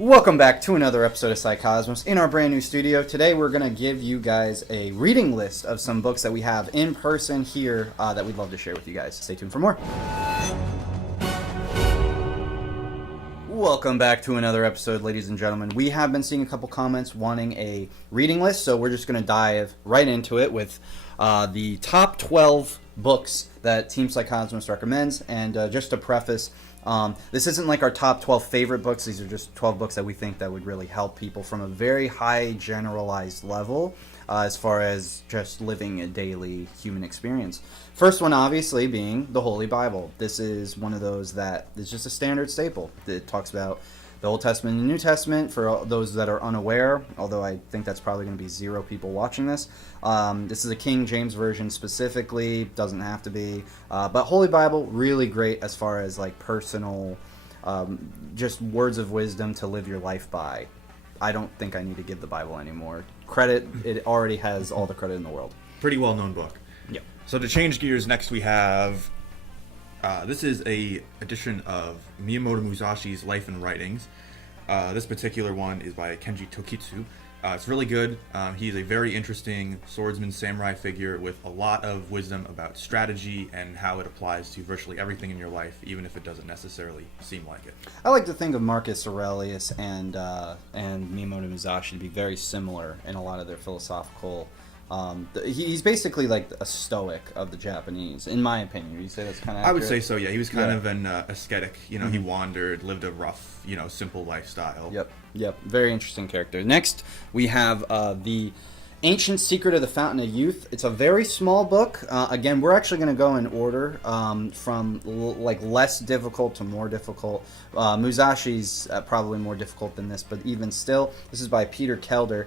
Welcome back to another episode of Psycosmos in our brand new studio. Today we're going to give you guys a reading list of some books that we have in person here that we'd love to share with you guys. Stay tuned for more. Welcome back to another episode, ladies and gentlemen. We have been seeing a couple comments wanting a reading list, so we're just going to dive right into it with the top 12 books that Team Psycosmos recommends. And just to preface, this isn't like our top 12 favorite books. These are just 12 books that we think that would really help people from a very high generalized level as far as just living a daily human experience. First one, obviously, being the Holy Bible. This is one of those that is just a standard staple. It talks about the Old Testament and the New Testament for those that are unaware, although I think that's probably going to be zero people watching this. This is a King James Version specifically, doesn't have to be. But Holy Bible, really great as far as like personal, just words of wisdom to live your life by. I don't think I need to give the Bible any more credit. It already has all the credit in the world. Pretty well-known book. Yep. So to change gears, next we have... this is a edition of Miyamoto Musashi's Life and Writings. This particular one is by Kenji Tokitsu. It's really good. He's a very interesting swordsman samurai figure with a lot of wisdom about strategy and how it applies to virtually everything in your life, even if it doesn't necessarily seem like it. I like to think of Marcus Aurelius and Miyamoto Musashi to be very similar in a lot of their philosophical. He's basically like a stoic of the Japanese, in my opinion. Would you say that's kind of accurate? I would say so, yeah. He was kind of an ascetic. You know, he wandered, lived a rough, simple lifestyle. Yep. Very interesting character. Next, we have the Ancient Secret of the Fountain of Youth. It's a very small book. Again, we're actually going to go in order from like less difficult to more difficult. Musashi's probably more difficult than this, but even still, this is by Peter Kelder.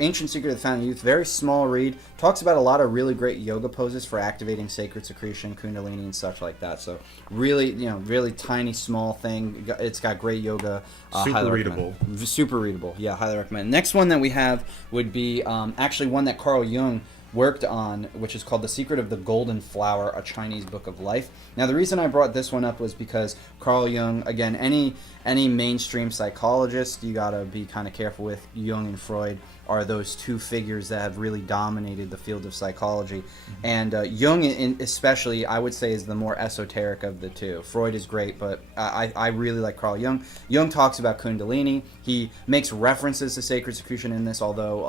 Ancient Secret of the Fountain of Youth, very small read. Talks about a lot of really great yoga poses for activating sacred secretion, kundalini, and such like that. So really, really tiny, small thing. It's got great yoga. Super readable. Super readable. Yeah, highly recommend. Next one that we have would be actually one that Carl Jung worked on, which is called The Secret of the Golden Flower, a Chinese Book of Life. Now, the reason I brought this one up was because Carl Jung, again, any mainstream psychologist, you got to be kind of careful with. Jung and Freud are those two figures that have really dominated the field of psychology. And Jung, especially, I would say, is the more esoteric of the two. Freud is great, but I really like Carl Jung. Jung talks about kundalini. He makes references to sacred secretion in this, although,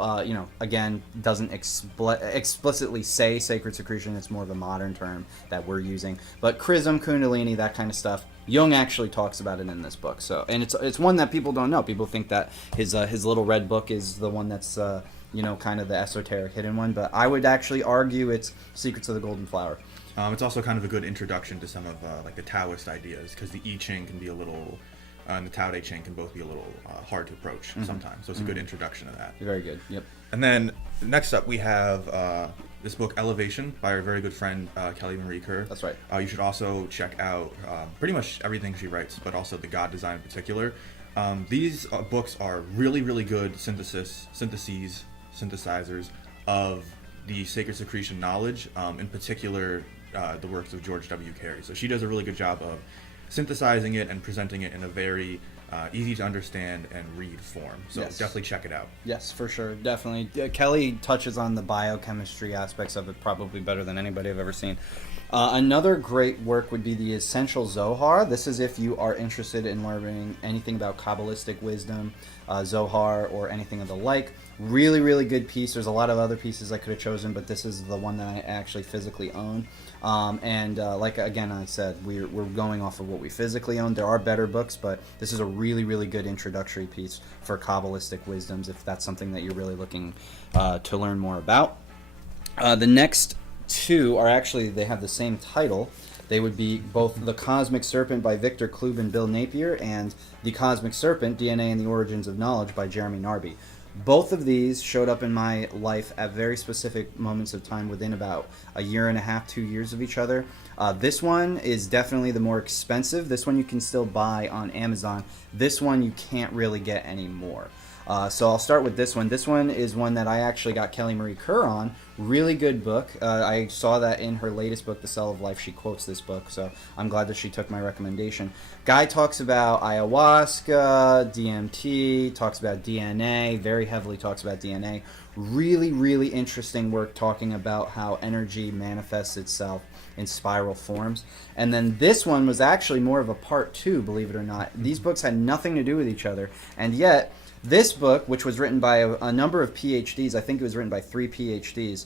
again, doesn't explicitly say sacred secretion. It's more of a modern term that we're using. But chrism, kundalini, that kind of stuff, Jung actually talks about it in this book. So, and it's one that people don't know. People think that his little red book is the one that's kind of the esoteric hidden one. But I would actually argue it's Secrets of the Golden Flower. It's also kind of a good introduction to some of like the Taoist ideas, because the I Ching can be a little, and the Tao Te Ching can both be a little hard to approach sometimes. So it's a good introduction to that. Very good. Yep. And then next up we have this book, Elevation, by our very good friend Kelly Marie Kerr. That's right. You should also check out pretty much everything she writes, but also the God Design in particular. These books are really, really good synthesizers of the sacred secretion knowledge, in particular the works of George W. Carey. So she does a really good job of synthesizing it and presenting it in a very easy to understand and read form. So definitely check it out. Yes, for sure. Definitely. Kelly touches on the biochemistry aspects of it probably better than anybody I've ever seen. Another great work would be the Essential Zohar. This is if you are interested in learning anything about Kabbalistic wisdom, Zohar, or anything of the like. Really, really good piece. There's a lot of other pieces I could have chosen, but this is the one that I actually physically own. Like again I said, we're going off of what we physically own. There are better books, but this is a really, really good introductory piece for Kabbalistic wisdoms if that's something that you're really looking to learn more about. The next two are actually, they have the same title. They would be both The Cosmic Serpent by Victor Klube and Bill Napier and The Cosmic Serpent, DNA and the Origins of Knowledge by Jeremy Narby. Both of these showed up in my life at very specific moments of time within about a year and a half, 2 years of each other. This one is definitely the more expensive. This one you can still buy on Amazon. This one you can't really get anymore. So I'll start with this one. This one is one that I actually got Kelly Marie Kerr on Really good book. I saw that in her latest book, The Cell of Life. She quotes this book, so I'm glad that she took my recommendation. Guy talks about ayahuasca, DMT, talks about DNA, very heavily talks about DNA. Really, really interesting work talking about how energy manifests itself in spiral forms. And then this one was actually more of a part 2, believe it or not. These books had nothing to do with each other, and yet this book, which was written by a number of PhDs, I think it was written by 3 PhDs,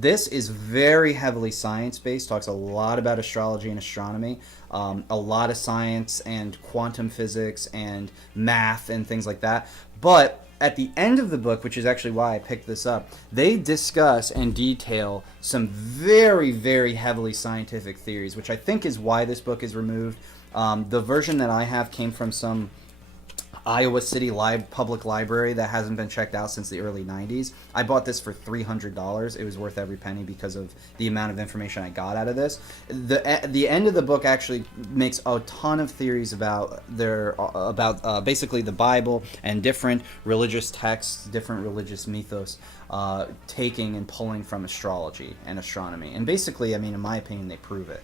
this is very heavily science-based, talks a lot about astrology and astronomy, a lot of science and quantum physics and math and things like that. But at the end of the book, which is actually why I picked this up, they discuss and detail some very, very heavily scientific theories, which I think is why this book is removed. The version that I have came from some Iowa City public library that hasn't been checked out since the early 90s. I bought this for $300. It was worth every penny because of the amount of information I got out of this. The end of the book actually makes a ton of theories about basically the Bible and different religious texts, different religious mythos, taking and pulling from astrology and astronomy. And basically, I mean, in my opinion, they prove it.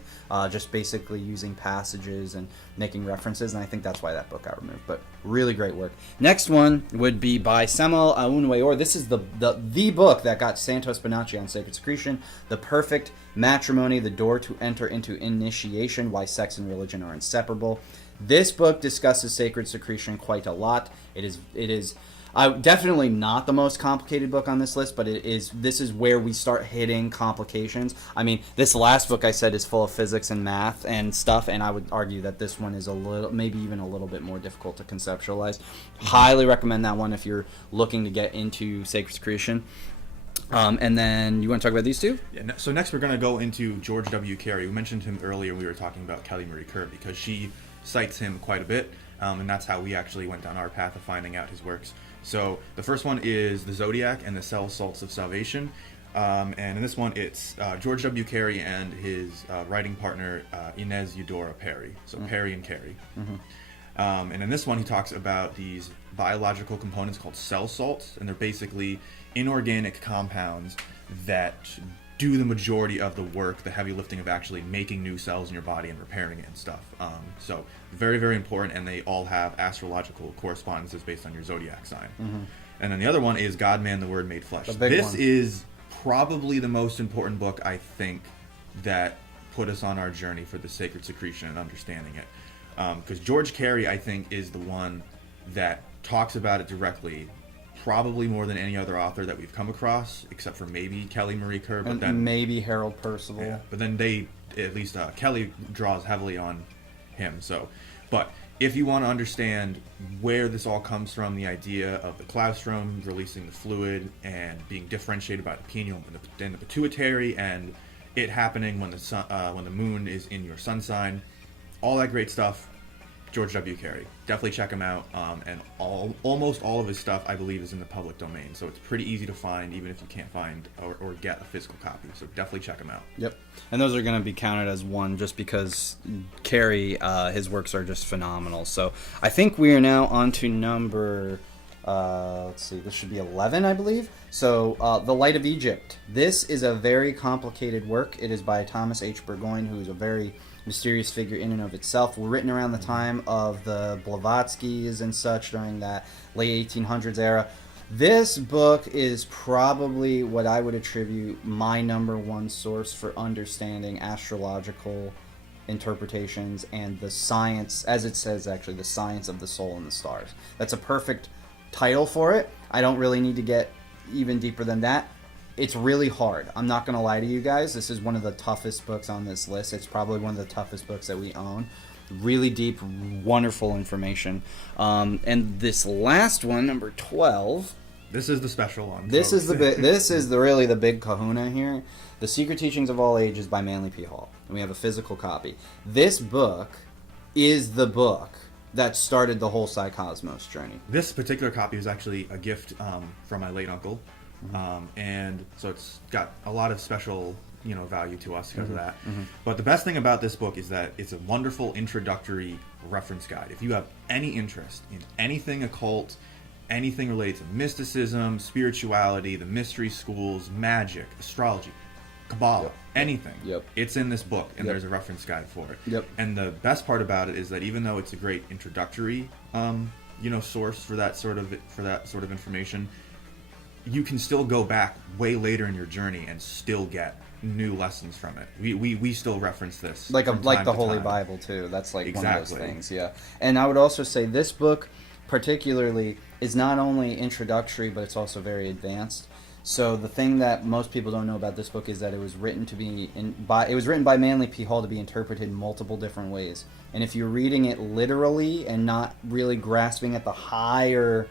Just basically using passages and making references, and I think that's why that book got removed. But really great work. Next one would be by Samuel Aunweor. This is the book that got Santos Bonacci on Sacred Secretion, The Perfect Matrimony, The Door to Enter into Initiation, Why Sex and Religion Are Inseparable. This book discusses sacred secretion quite a lot. It is definitely not the most complicated book on this list, but this is where we start hitting complications. I mean, this last book I said is full of physics and math and stuff, and I would argue that this one is maybe even a little bit more difficult to conceptualize. Highly recommend that one if you're looking to get into sacred secretion. And then you want to talk about these two? Yeah, so next we're going to go into George W. Carey. We mentioned him earlier. We were talking about Kelly Marie Kerr because she cites him quite a bit, and that's how we actually went down our path of finding out his works. So the first one is The Zodiac and the Cell Salts of Salvation. And in this one, it's George W. Carey and his writing partner, Inez Eudora Perry. So Perry and Carey. And in this one, he talks about these biological components called cell salts. And they're basically inorganic compounds that do the majority of the work, the heavy lifting of actually making new cells in your body and repairing it and stuff. So very, very important, and they all have astrological correspondences based on your zodiac sign. And then the other one is God, Man, the Word Made Flesh. This is probably the most important book, I think, that put us on our journey for the sacred secretion and understanding it. Because George Carey, I think, is the one that talks about it directly, probably more than any other author that we've come across, except for maybe Kelly Marie Kerr, but then maybe Harold Percival. Yeah, but then at least Kelly draws heavily on him. So, but if you want to understand where this all comes from, the idea of the claustrum releasing the fluid and being differentiated by the pineal and the pituitary, and it happening when the moon is in your sun sign, all that great stuff. George W. Carey. Definitely check him out. And almost all of his stuff, I believe, is in the public domain. So it's pretty easy to find, even if you can't find or get a physical copy. So definitely check him out. Yep. And those are going to be counted as one just because Carey, his works are just phenomenal. So I think we are now on to number, let's see, this should be 11, I believe. So The Light of Egypt. This is a very complicated work. It is by Thomas H. Burgoyne, who is a very mysterious figure in and of itself. We're written around the time of the Blavatskys and such during that late 1800s era. This book is probably what I would attribute my number one source for understanding astrological interpretations and the science, as it says actually, the science of the soul and the stars. That's a perfect title for it. I don't really need to get even deeper than that. It's really hard. I'm not going to lie to you guys. This is one of the toughest books on this list. It's probably one of the toughest books that we own. Really deep, wonderful information. And this last one, number 12. This is the special one. This is really the big kahuna here. The Secret Teachings of All Ages by Manly P. Hall. And we have a physical copy. This book is the book that started the whole Psycosmos journey. This particular copy was actually a gift from my late uncle. And so it's got a lot of special, value to us because of that. But the best thing about this book is that it's a wonderful introductory reference guide. If you have any interest in anything occult, anything related to mysticism, spirituality, the mystery schools, magic, astrology, Kabbalah, Yep. anything. Yep. It's in this book, and Yep. there's a reference guide for it. Yep. And the best part about it is that even though it's a great introductory, source for that sort of information, you can still go back way later in your journey and still get new lessons from it. We still reference this Like from like time the to Holy time. Bible too. That's like one of those Exactly. things, yeah. And I would also say this book particularly is not only introductory, but it's also very advanced. So the thing that most people don't know about this book is that it was written by Manly P. Hall to be interpreted in multiple different ways. And if you're reading it literally and not really grasping at the higher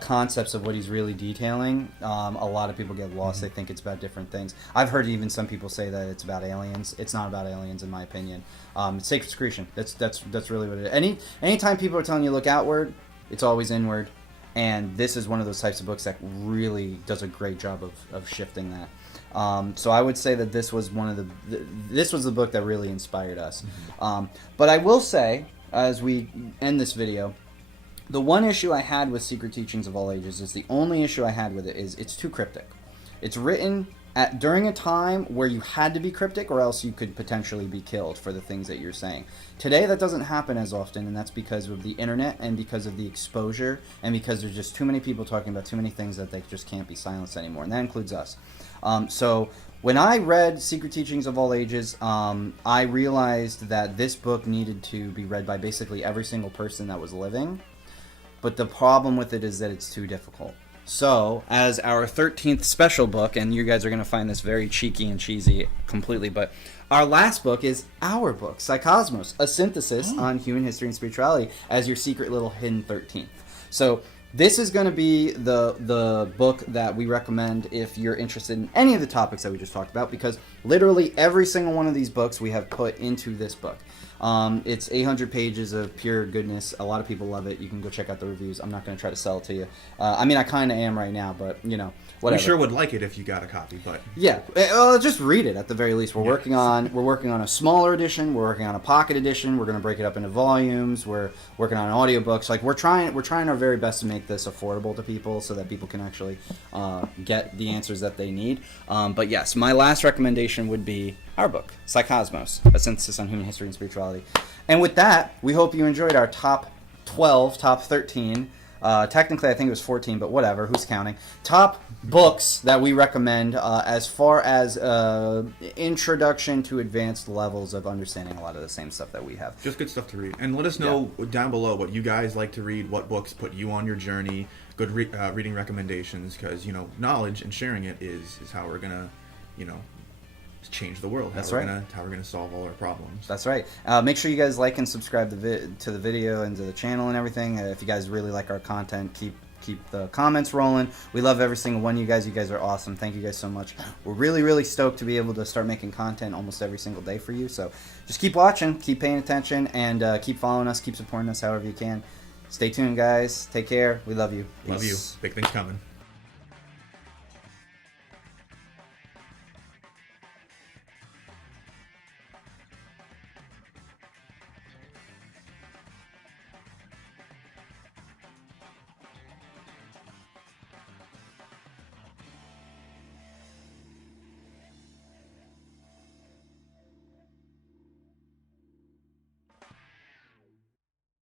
concepts of what he's really detailing, a lot of people get lost. They think it's about different things. I've heard even some people say that it's about aliens. It's not about aliens, in my opinion. It's sacred secretion. That's really what it is. Anytime people are telling you look outward, it's always inward. And this is one of those types of books that really does a great job of shifting that. So I would say that this was this was the book that really inspired us. But I will say, as we end this video, the one issue I had with Secret Teachings of All Ages is the only issue I had with it is it's too cryptic. It's written during a time where you had to be cryptic or else you could potentially be killed for the things that you're saying. Today that doesn't happen as often, and that's because of the internet and because of the exposure and because there's just too many people talking about too many things that they just can't be silenced anymore, and that includes us. So when I read Secret Teachings of All Ages, I realized that this book needed to be read by basically every single person that was living. But the problem with it is that it's too difficult. So, as our 13th special book, and you guys are going to find this very cheeky and cheesy completely, but our last book is our book, Psycosmos, a synthesis on human history and spirituality, as your secret little hidden 13th. So, this is going to be the book that we recommend if you're interested in any of the topics that we just talked about, because literally every single one of these books we have put into this book. It's 800 pages of pure goodness. A lot of people love it. You can go check out the reviews. I'm not going to try to sell it to you. I mean, I kind of am right now, but, whatever. We sure would like it if you got a copy, but... Yeah, just read it at the very least. We're working on a smaller edition. We're working on a pocket edition. We're going to break it up into volumes. We're working on audiobooks. Like, we're trying our very best to make this affordable to people so that people can actually get the answers that they need. But yes, my last recommendation would be our book, Psycosmos, a synthesis on human history and spirituality. And with that, we hope you enjoyed our top 12, top 13. Technically, I think it was 14, but whatever. Who's counting? Top books that we recommend as far as introduction to advanced levels of understanding a lot of the same stuff that we have. Just good stuff to read. And let us know down below what you guys like to read, what books put you on your journey, good reading recommendations, because, knowledge and sharing it is how we're going to, change the world. That's how right. How we're going to solve all our problems. That's right. Make sure you guys like and subscribe to the video and to the channel and everything. If you guys really like our content, keep the comments rolling. We love every single one of you guys. You guys are awesome. Thank you guys so much. We're really, really stoked to be able to start making content almost every single day for you. So just keep watching, keep paying attention, and keep following us, keep supporting us however you can. Stay tuned, guys. Take care. We love you. Peace. Love you. Big things coming.